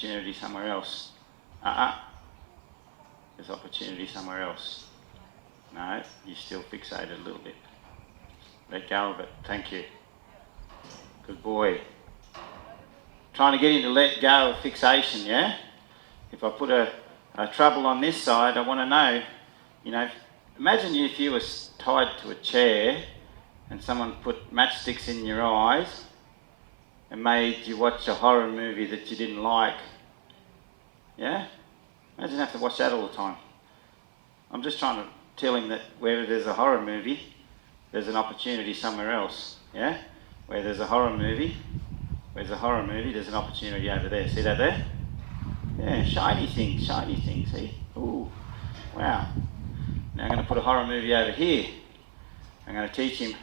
opportunity somewhere else. There's opportunity somewhere else. No, you're still fixated a little bit. Let go of it. Thank you. Good boy. Trying to get him to let go of fixation, yeah? If I put a trouble on this side, I want to know, you know, imagine if you were tied to a chair and someone put matchsticks in your eyes and made you watch a horror movie that you didn't like. Yeah? Imagine having to watch that all the time. I'm just trying to tell him that where there's a horror movie, there's an opportunity somewhere else. Yeah? Where there's a horror movie, there's an opportunity over there. See that there? Yeah, shiny thing, see? Ooh, wow. Now I'm going to put a horror movie over here. I'm going to teach him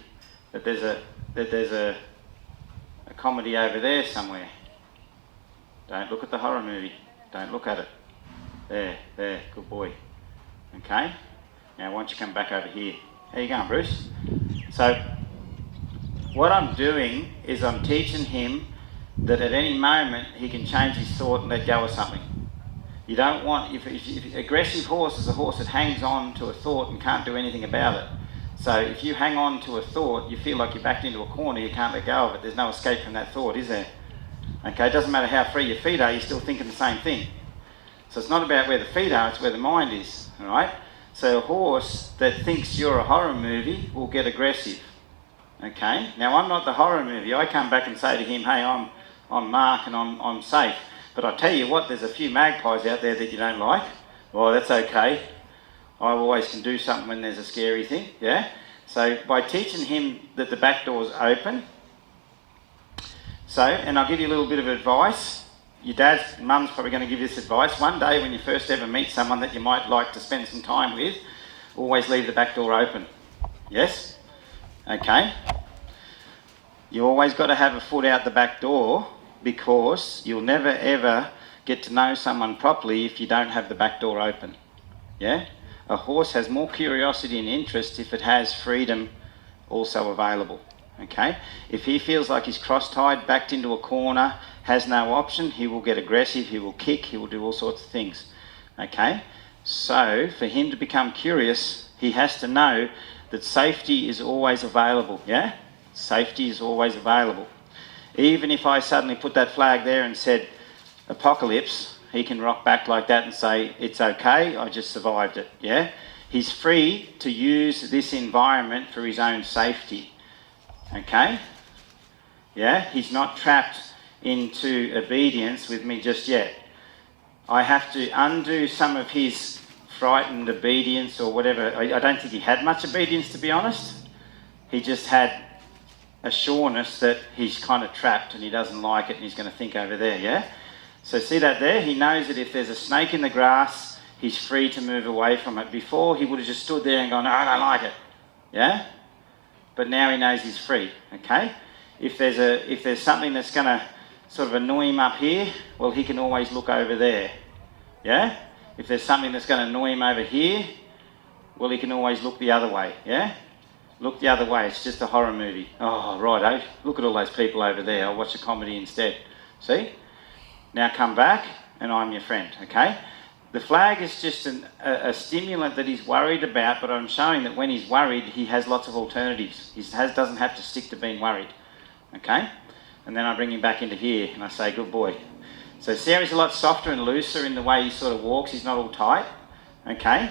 that there's a comedy over there somewhere. Don't look at the horror movie. Don't look at it. There, good boy. Okay? Now, why don't you come back over here? How you going, Bruce? So, what I'm doing is I'm teaching him that at any moment he can change his thought and let go of something. You don't want, if aggressive horse is a horse that hangs on to a thought and can't do anything about it. So if you hang on to a thought, you feel like you're backed into a corner, you can't let go of it. There's no escape from that thought, is there? Okay, it doesn't matter how free your feet are, you're still thinking the same thing. So it's not about where the feet are, it's where the mind is, all right? So a horse that thinks you're a horror movie will get aggressive, okay? Now, I'm not the horror movie. I come back and say to him, hey, I'm Mark and I'm safe. But I tell you what, there's a few magpies out there that you don't like. Well, that's okay. I always can do something when there's a scary thing, yeah? So by teaching him that the back door's open, and I'll give you a little bit of advice. Your dad's, mum's probably going to give you this advice. One day when you first ever meet someone that you might like to spend some time with, always leave the back door open. Yes? Okay. You always got to have a foot out the back door, because you'll never ever get to know someone properly if you don't have the back door open. Yeah? A horse has more curiosity and interest if it has freedom also available. Okay? If he feels like he's cross-tied, backed into a corner, has no option, he will get aggressive, he will kick, he will do all sorts of things. Okay? So, for him to become curious, he has to know that safety is always available. Yeah? Safety is always available. Even if I suddenly put that flag there and said, apocalypse, he can rock back like that and say, it's okay, I just survived it, yeah? He's free to use this environment for his own safety, okay? Yeah, he's not trapped into obedience with me just yet. I have to undo some of his frightened obedience or whatever. I don't think he had much obedience, to be honest. He just had a sureness that he's kind of trapped and he doesn't like it and he's going to think over there, yeah? So see that there? He knows that if there's a snake in the grass, he's free to move away from it. Before, he would have just stood there and gone, no, I don't like it, yeah? But now he knows he's free, okay? If there's something that's going to sort of annoy him up here, well, he can always look over there, yeah? If there's something that's going to annoy him over here, well, he can always look the other way, yeah? Look the other way, it's just a horror movie. Oh, righto, look at all those people over there, I'll watch a comedy instead. See? Now come back, and I'm your friend, okay? The flag is just a stimulant that he's worried about, but I'm showing that when he's worried, he has lots of alternatives. He doesn't have to stick to being worried, okay? And then I bring him back into here, and I say, good boy. So Sarah's a lot softer and looser in the way he sort of walks, he's not all tight, okay?